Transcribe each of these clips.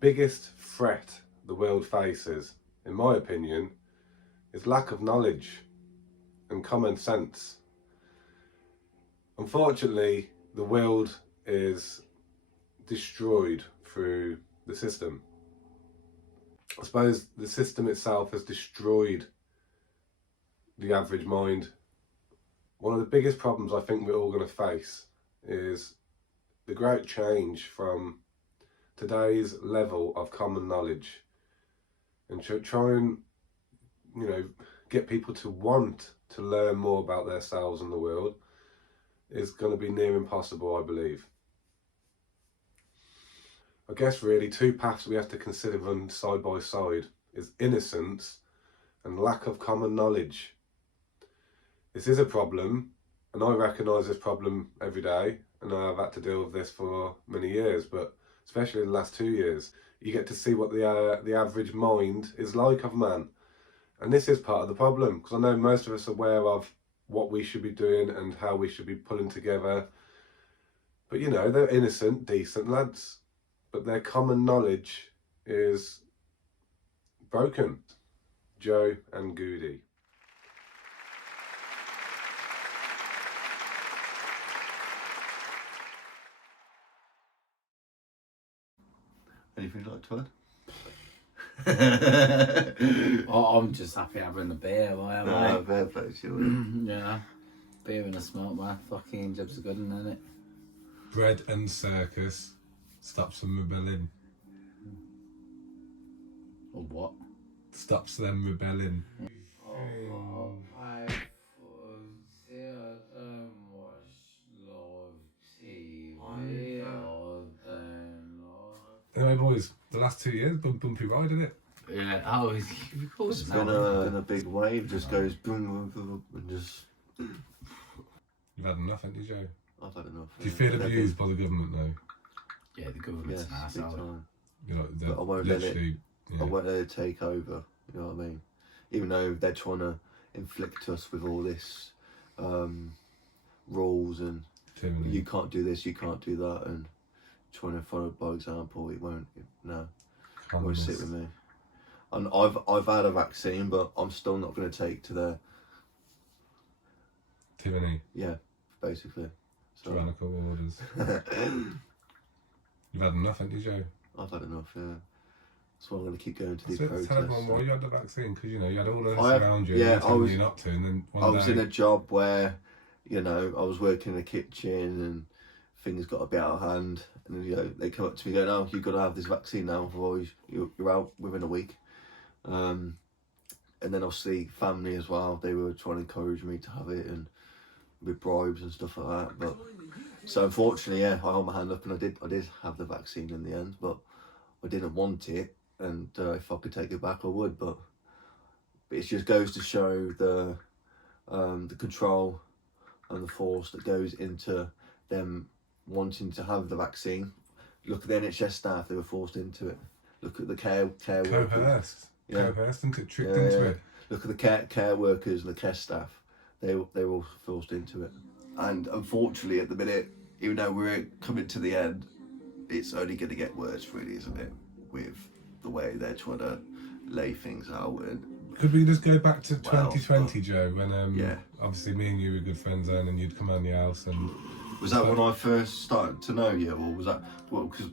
biggest threat the world faces, in my opinion, is lack of knowledge and common sense. Unfortunately, the world is destroyed through the system. I suppose the system itself has destroyed the average mind. One of the biggest problems I think we're all going to face is the great change from today's level of common knowledge, and try and, get people to want to learn more about themselves and the world is going to be near impossible, I believe. I guess really two paths we have to consider run side by side is innocence and lack of common knowledge. This is a problem, and I recognise this problem every day, and I've had to deal with this for many years, but especially the last 2 years, you get to see what the average mind is like of man. And this is part of the problem, because I know most of us are aware of what we should be doing and how we should be pulling together. But they're innocent, decent lads, but their common knowledge is broken. Joe and Goody. Anything you'd like to add? I'm just happy having a beer, why am I? Fair play to you. Yeah. Beer and a smoke, man. Fucking jobs are good, isn't it? Bread and circus stops them rebelling. Or what? Stops them rebelling. Anyway, boys, the last 2 years, bumpy ride, isn't it? Yeah, of course. It's been a big wave, just goes boom, boom, boom, and just... You've had enough, haven't you, Joe? I've had enough. Do you feel abused by the government, though? Yeah, the government's an Yes, big arsehole. time. But I won't let it. I won't let it take over. You know what I mean? Even though they're trying to inflict us with all this rules and you can't do this, you can't do that, and trying to follow by example, it won't sit with me. And I've had a vaccine, but I'm still not going to take to their tyranny. Yeah, basically. So. Tyrannical orders. You've had enough, haven't you, Joe? I've had enough, yeah. That's why I'm going to keep going to these protests. Tell everyone why you had the vaccine, because you had all this around you. Yeah, I was. You not to, and then I was in a job where, I was working in the kitchen and things got a bit out of hand, and they come up to me going, "Oh, you've got to have this vaccine now, otherwise you're out within a week." And then obviously family as well. They were trying to encourage me to have it, and with bribes and stuff like that. But so unfortunately, I held my hand up and I did have the vaccine in the end, but I didn't want it. And if I could take it back, I would. But it just goes to show the control and the force that goes into them wanting to have the vaccine. Look at the NHS staff; they were forced into it. Look at the care workers. Coerced into it, tricked into it. Look at the care workers and the care staff. They were all forced into it. And unfortunately, at the minute, even though we're coming to the end, it's only going to get worse, really, isn't it? With the way they're trying to lay things out. And could we just go back to 2020, Joe, when obviously me and you were good friends then, and you'd come around the house and... Was that when I first started to know you, or was that... Well, because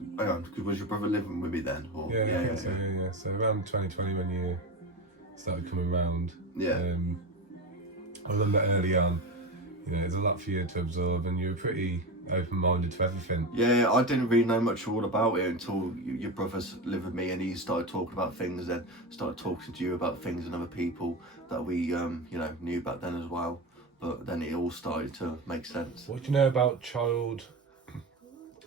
was your brother living with me then? Or, yeah. So around 2020 when you started coming round. Yeah. I remember early on, there's a lot for you to absorb, and you were pretty open-minded to everything. Yeah, I didn't really know much all about it until your brother's lived with me, and he started talking about things, then started talking to you about things and other people that we, knew back then as well. But then it all started to make sense. What do you know about child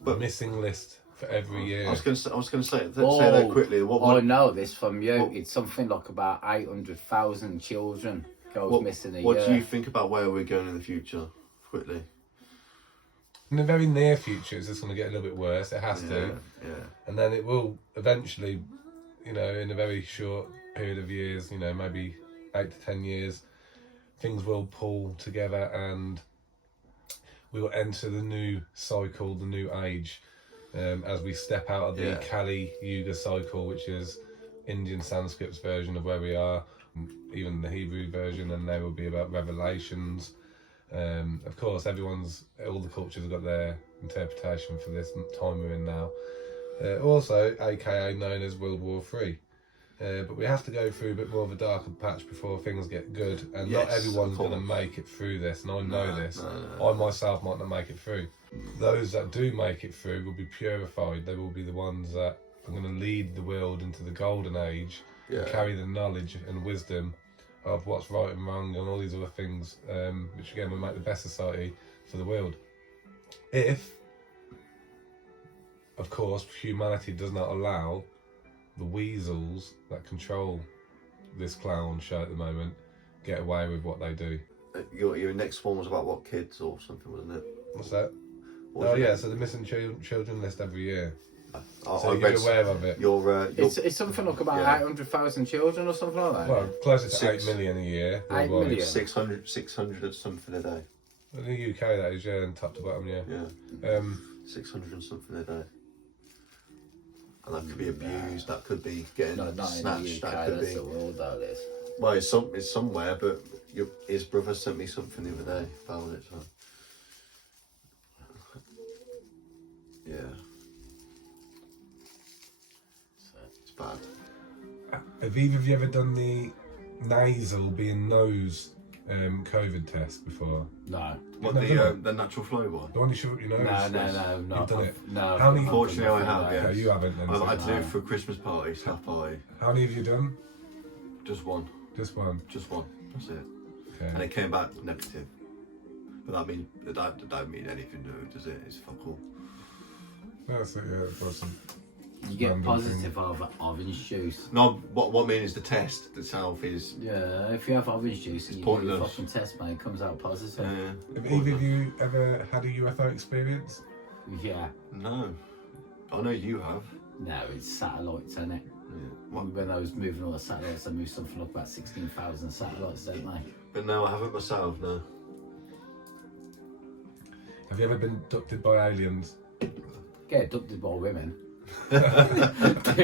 missing list for every year? I was going to say that quickly. I know this from you. It's something like about 800,000 children goes missing a year. What do you think about where we're going in the future, quickly? In the very near future, it's just going to get a little bit worse. It has to. Yeah. And then it will eventually, in a very short period of years, maybe 8 to 10 years, things will pull together and we will enter the new cycle, the new age. as we step out of the Kali Yuga cycle, which is Indian Sanskrit's version of where we are, even the Hebrew version, and they will be about revelations. Of course, all the cultures have got their interpretation for this time we're in now. Also, aka known as World War III. But we have to go through a bit more of a darker patch before things get good, and not everyone's going to make it through this, and I know this. I myself might not make it through. Those that do make it through will be purified. They will be the ones that are going to lead the world into the golden age, and carry the knowledge and wisdom of what's right and wrong and all these other things, which again will make the best society for the world. If, of course, humanity does not allow the weasels that control this clown show at the moment get away with what they do. Your next one was about what, kids or something, wasn't it? What's that? So the missing children list every year. So you're aware of it. It's something like about 800,000 children or something like that. Well, closer to 8 million a year. 8 million? 600 and something a day. In the UK, that is, and top to bottom, yeah. 600 and something a day. And that could be abused, that could be getting snatched, that could be... The world, that is. Well, it's somewhere, but his brother sent me something the other day about it, so... Yeah. It's bad. Have either of you ever done the nasal being nose COVID test before? No. What, the natural flow one? The one you shove up your nose? No. You've done it? No. Unfortunately, I have, yeah. Okay, you haven't then. I had to do it for a Christmas party, staff party. How many have you done? Just one. Just one? Just one, that's it. Okay. And it came back negative. But that don't mean anything, does it? It's fuck all. That's it, yeah, that's awesome. You get positive of orange juice. No, what I mean is the test itself is... Yeah, if you have orange juice, you do your fucking test, mate, it comes out positive. Have either of you ever had a UFO experience? Yeah. No. I know you have. No, it's satellites, isn't it? Yeah. When I was moving all the satellites, I moved something like about 16,000 satellites, don't they? But no, I haven't myself, no. Have you ever been abducted by aliens? Get abducted by women. Do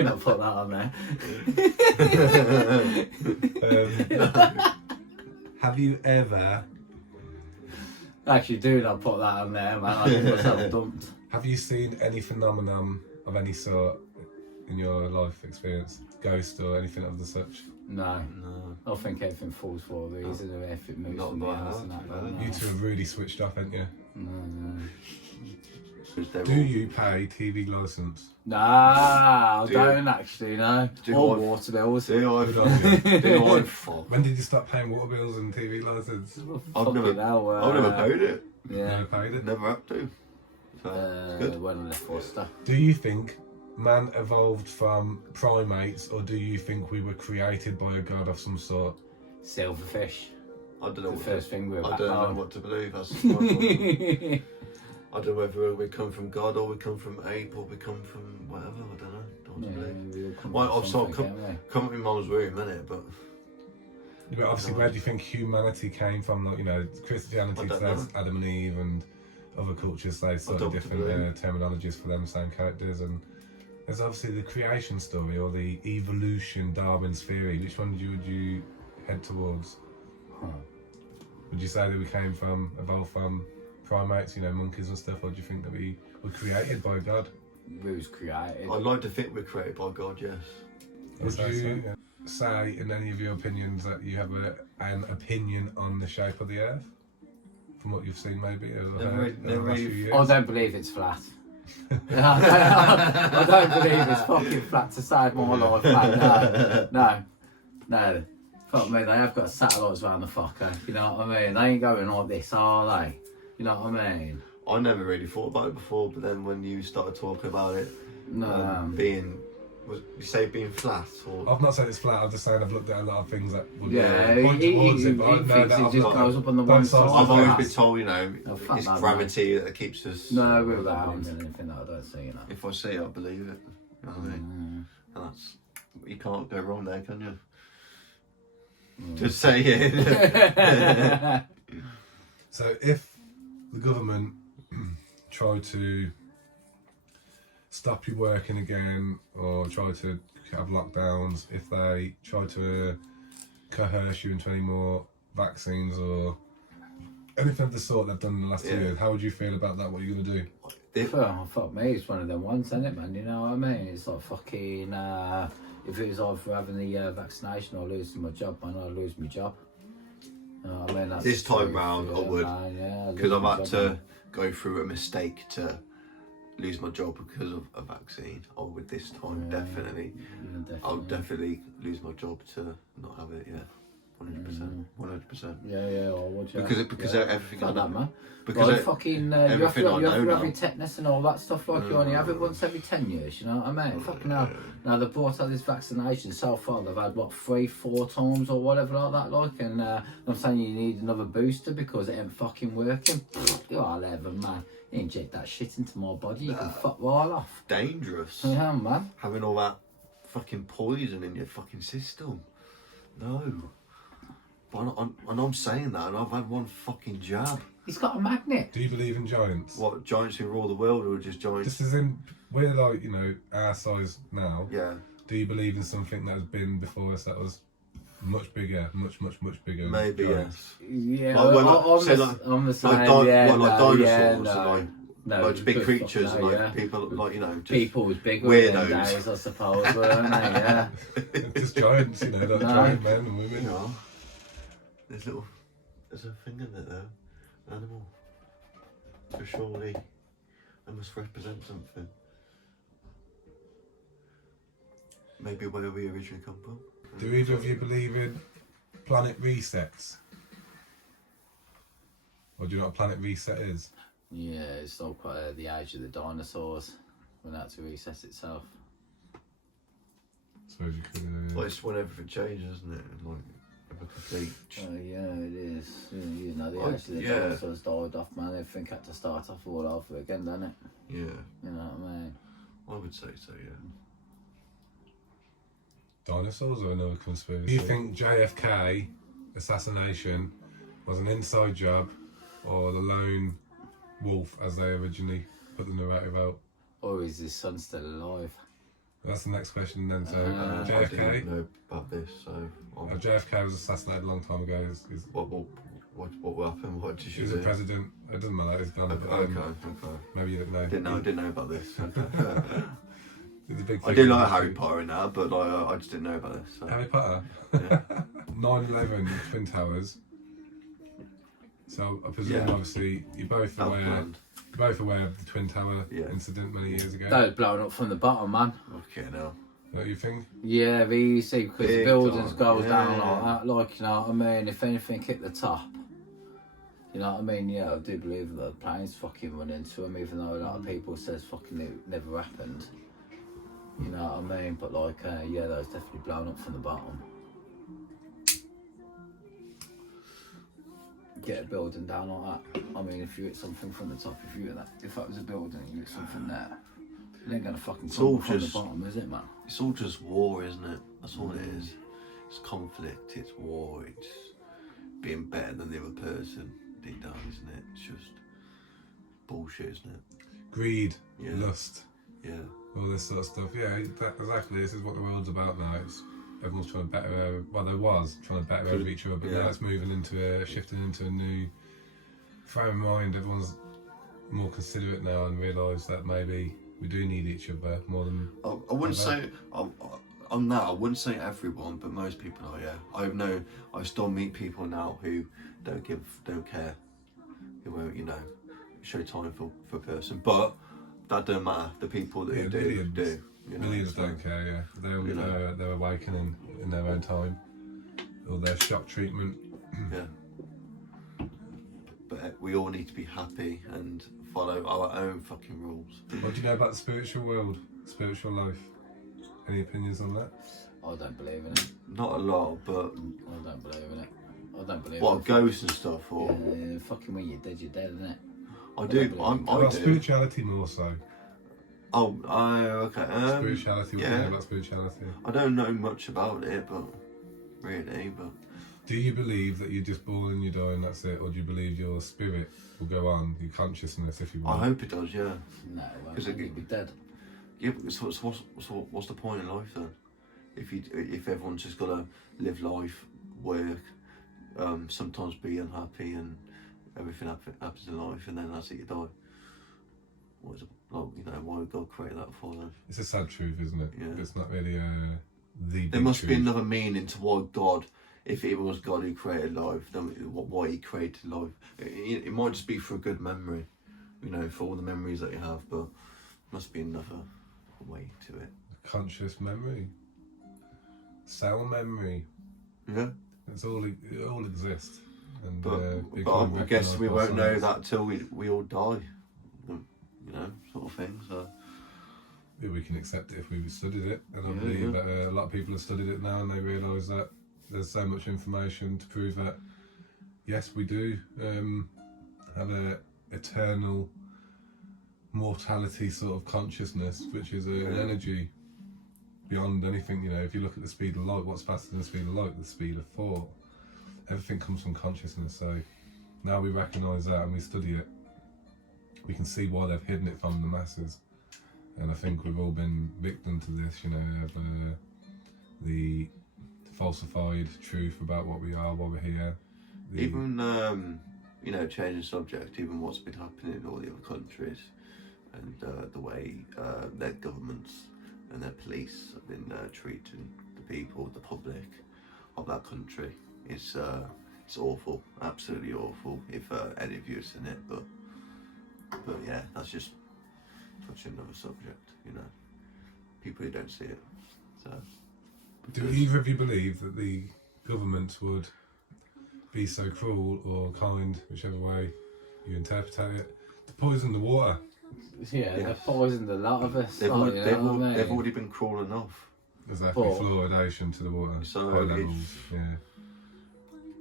not put that on there. Have you ever... Actually, do not put that on there, man. I think myself dumped. Have you seen any phenomenon of any sort in your life experience? Ghost or anything of the such? No. I think everything falls for a reason if it moves from the house and that. No. You two have really switched off, haven't you? No. Do you pay TV licence? Nah, I don't actually, no. Or water bills. When did you stop paying water bills and TV licence? I've never paid it. Yeah. Never paid it? Never have to. So, it's good. When I left Forster. Do you think man evolved from primates, or do you think we were created by a god of some sort? Silverfish. I don't know. The first thing we were. I don't know what to believe. I don't know whether we come from God or we come from ape or we come from whatever. I don't know. Don't know what to believe. Well, I've sort of come up in Mum's womb, innit? But obviously, where do you think humanity came from? Like, you know, Christianity says Adam and Eve, and other cultures say sort of different terminologies for them, same characters. And there's obviously the creation story or the evolution, Darwin's theory. Which one would you head towards? Would you say that we evolved from primates, you know, monkeys and stuff, or do you think that we were created by God? We was created. I'd like to think we're created by God, yes. Would you say in any of your opinions that you have an opinion on the shape of the Earth? From what you've seen, maybe? I don't believe it's flat. I don't believe it's fucking flat to save my life, man. No. Fuck me, they have got satellites around the fucker. You know what I mean? They ain't going like this, are they? You know what I mean? I never really thought about it before, but then when you started talking about it, being flat, or I've not said it's flat. I'm just saying I've looked at a lot of things that would point towards it, but I know that it just goes up on the one side. I've always been told, you know, it's gravity that keeps us. No, we're around anything that I don't see, you know. If I see it, I believe it. You know what I mean? And that's, you can't go wrong there, can you? Just say it. So if the government tried to stop you working again or try to have lockdowns, if they try to coerce you into any more vaccines or anything of the sort they've done in the last 2 years, how would you feel about that? What are you going to do? Well, fuck me, it's one of them ones, isn't it, man? You know what I mean? It's like fucking, if it was either having the vaccination or losing my job, man, I'd lose my job. You know what I mean? That's This time true. round, I would. Yeah, Because I've had lose to my job, go through a mistake to lose my job because of a vaccine. I would this time, definitely. man. I'll definitely lose my job to not have it, 100%. 100%. Yeah, I would. Yeah. Because yeah. everything Fuck I that, know. man. Because Like, fucking, you have everything to, I you have know to have now. your tetanus and all that stuff, like you only have it once every 10 years, you know what I mean? Fucking hell. Now, they've brought out this vaccination so far, they've had, what, 3-4 times or whatever like that, like, and I'm saying you need another booster because it ain't fucking working. You're all ever, man. You inject that shit into my body, you can fuck right off. Dangerous. Yeah, man. Having all that fucking poison in your fucking system. No. But I'm saying that, and I've had one fucking jab. He's got a magnet. Do you believe in giants? What, giants who rule the world, or just giants? Just as in, we're like, our size now. Yeah. Do you believe in something that has been before us that was much bigger, much bigger? than Maybe, giants? yes. Yeah, Like when I'm the same, like dinosaurs dinosaurs no. and like big good creatures fuck and no, like people, just people was bigger weirdos. than days, I suppose, weren't they? Yeah. Just giants, like No. giant men and women. You know, there's a thing in it though, animal. So surely they must represent something. Maybe where we originally come from. Do either of you believe in planet resets? Or do you know what a planet reset is? Yeah, it's all quite the age of the dinosaurs when that to recess itself. Suppose you could. Well, it's when everything changes, isn't it? Like a complete. Yeah, it is. You know, the age of the yeah. dinosaurs died off, man. Everything had to start off all over again, doesn't it? Yeah, You know what I mean? I would say so. Yeah. Dinosaurs or another conspiracy? Do you think JFK assassination was an inside job or the lone wolf as they originally put the narrative out? Or is his son still alive? That's the next question then. So I JFK. didn't know about this, so. JFK was assassinated a long time ago. What happened? What did He you was do? a president. It doesn't matter. He's gone. Okay. Maybe you didn't know. Didn't know about this. It's a big I thing. do like Harry Potter and that, but like, I just didn't know about this. So. Harry Potter. Yeah. 9/11 Twin Towers. So I presume, Yeah. obviously, you're both That was aware. planned. You're both aware of the Twin Tower Yeah. incident many years ago. That was blown up from the bottom, man. Okay, now. What you think? Yeah, but you see, because the Big buildings time, goes yeah, down yeah. like that, like, you know what I mean? If anything hit the top, you know what I mean? Yeah, I do believe that the planes fucking went into them, even though a lot of people says fucking it never happened. You know what I mean? But like, yeah, that was definitely blown up from the bottom. Get a building down like that. I mean, if you hit something from the top, if that was a building, you hit something there, it ain't gonna fucking It's all come from the just- bottom, is it, man? It's all just war, isn't it? That's all it is. It's conflict, it's war, it's being better than the other person. Deep down, isn't it? It's just bullshit, isn't it? Greed, Yeah. lust, Yeah. all this sort of stuff. Yeah, exactly. This is what the world's about now. Everyone's trying to better. Well, there was trying to better over each other, but now Yeah. it's shifting into a new frame of mind. Everyone's more considerate now and realise that maybe we do need each other more than. I wouldn't say on that. I wouldn't say everyone, but most people are. Yeah, I still meet people now who don't care, who won't, show time for a person. But that don't matter. The people that do. Millions don't care. Yeah, they're awakening in their own time, or their shock treatment. Yeah. But we all need to be happy and follow our own fucking rules. What do you know about the spiritual world, spiritual life? Any opinions on that? I don't believe in it. Not a lot, but I don't believe in it. I don't believe in what it. ghosts and stuff, or Yeah, fucking when you're dead, isn't it? I do. Well, I do. spirituality more so. Oh, okay. Spirituality. What do you know about spirituality? I don't know much about it, but Do you believe that you're just born and you die and that's it, or do you believe your spirit will go on, your consciousness, if you will? I hope it does. Yeah. No, well, 'Cause it- you'd be dead. Yeah, but so what's the point in life then? If everyone's just got to live life, work, sometimes be unhappy and everything happens in life, and then that's it, you die. What is it, like, why would God create that for them? It's a sad truth, isn't it? Yeah. It's not really the There big must be truth. another meaning to why God, if it was God who created life, then why He created life. It might just be for a good memory, for all the memories that you have, but must be another way to it. Conscious memory, cell memory. Yeah. It all exists. And But it I can't guess recognise we by won't know science. that till we all die, sort of thing. So Yeah, we can accept it if we studied it, and I Yeah, believe yeah. that a lot of people have studied it now, and they realise that there's so much information to prove that yes, we do have a eternal mortality sort of consciousness, which is an Yeah. energy beyond anything. If you look at the speed of light, what's faster than the speed of light? The speed of thought. Everything comes from consciousness. So now we recognise that and we study it, we can see why they've hidden it from the masses. And I think we've all been victim to this, of the falsified truth about what we are, why we're here. even changing subject, even what's been happening in all the other countries, and the way their governments and their police have been treating the people, the public of that country. It's awful, absolutely awful. If any of you have seen it, but yeah, that's just touching another subject. People who don't see it. So. Do either of you believe that the government would be so cruel or kind, whichever way you interpret it, to poison the water? Yeah, they've poisoned a lot of us. They've already been cruel enough. There's have to be fluoridation to the water, So high levels,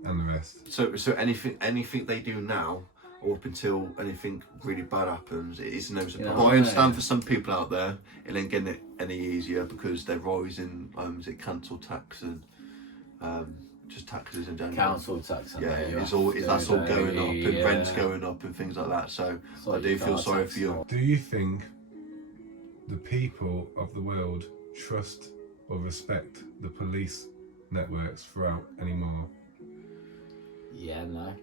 and the rest. So anything they do now, or up until anything really bad happens, it is no surprise. But I understand for some people out there, it ain't getting it any easier because they're rising, council tax and just taxes in general. Council tax. That's all going up, and rent's going up and things like that. So I do feel sorry for you. Do you think the people of the world trust or respect the police networks throughout anymore? Yeah, no.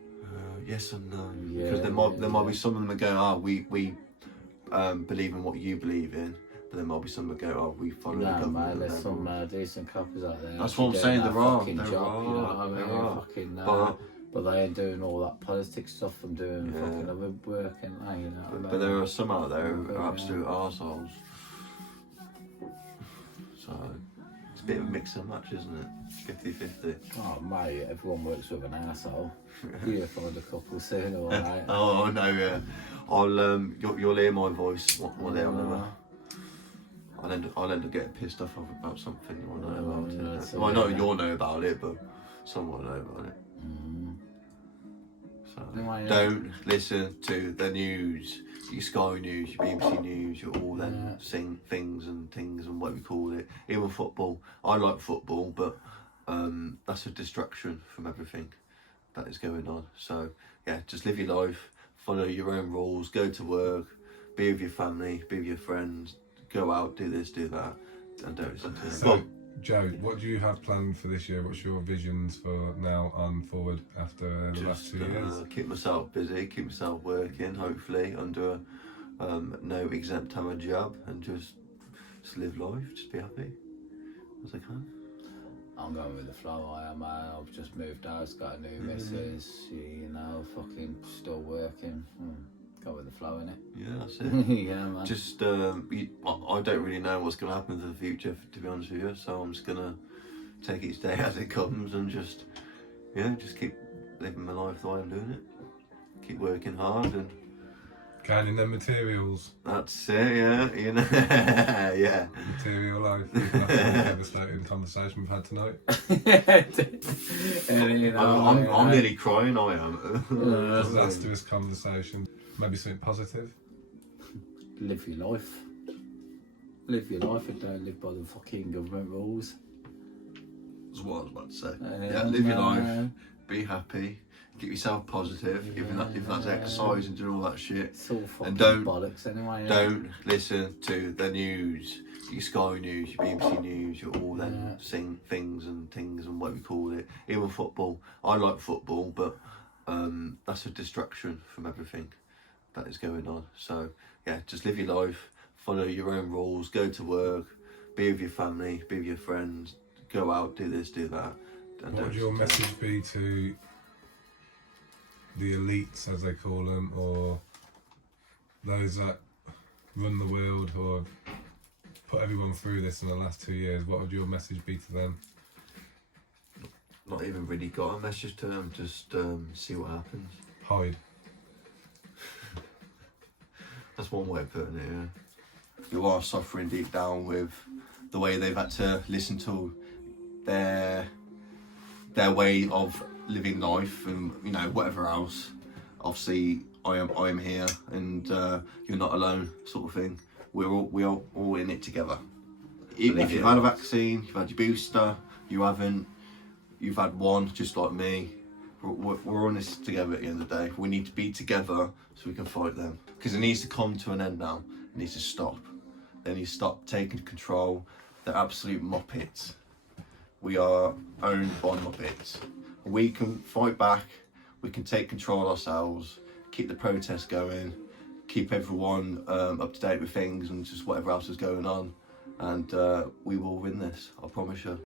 Yes and no. Yeah, Because there might be some of them that go, we believe in what you believe in, but there might be some that go, we follow the No, government. mate, there's some decent couples out there. That's what I'm saying, there are. Fucking There job, you know are, what I there mean? are. Fucking, but they ain't doing all that politics stuff and doing Yeah. fucking other work and that, you know what I mean? But there are some out there who are Yeah. absolute arseholes. So it's a bit of a mix and match, isn't it? 50-50. Oh, mate, everyone works with an asshole. You'll find a couple soon, all right? Oh no, yeah. You'll hear my voice one day or another. I'll end up getting pissed off about something you'll know about it. So, Well, I know you'll know about it, but someone will know about it. Mm. So Anyway, don't listen to the news, your Sky News, your BBC News, your all them things and what we call it. Even football. I like football, but that's a distraction from everything that is going on. So yeah, just live your life, follow your own rules, go to work, be with your family, be with your friends, go out, do this, do that, and don't listen to them. So, Joe, what do you have planned for this year? What's your visions for now and forward after the last 2 years? Keep myself busy, keep myself working, hopefully under no exempt hammer job, and just live life, just be happy as I can. I'm going with the flow, I am. I've just moved out, got a new missus, fucking still working. Go with the flow, innit? Yeah, that's it. Yeah, man. Just I don't really know what's going to happen in the future, to be honest with you, so I'm just going to take each day as it comes and just keep living my life the way I'm doing it. Keep working hard and Gaining them materials, that's it, yeah. Yeah. material life. That's a devastating conversation we've had tonight. I'm nearly crying, I am. Disastrous conversation. Maybe something positive. Live your life. Live your life and don't live by the fucking government rules. That's what I was about to say. Yeah, live your life, be happy, keep yourself positive. If that's exercise and doing all that shit, It's all fucking and don't bollocks anyway. don't listen to the news, your Sky News, your BBC News, your all them things and what we call it. Even football. I like football, but that's a distraction from everything that is going on. So yeah, just live your life, follow your own rules, go to work, be with your family, be with your friends, go out, do this, do that. And What would your message be to the elites, as they call them, or those that run the world or put everyone through this in the last 2 years? What would your message be to them? Not even really got a message to them, just see what happens. Hide. That's one way of putting it, yeah. You are suffering deep down with the way they've had to listen to their way of living life and, you know, whatever else. Obviously, I am here and you're not alone, sort of thing. We're all in it together. Even if you've had a vaccine, you've had your booster, you haven't, you've had one, just like me. We're on this together at the end of the day. We need to be together so we can fight them. Because it needs to come to an end now. It needs to stop. They need to stop taking control. They're absolute muppets. We are owned by muppets. We can fight back. We can take control ourselves. Keep the protests going. Keep everyone up to date with things and just whatever else is going on. And we will win this. I promise you.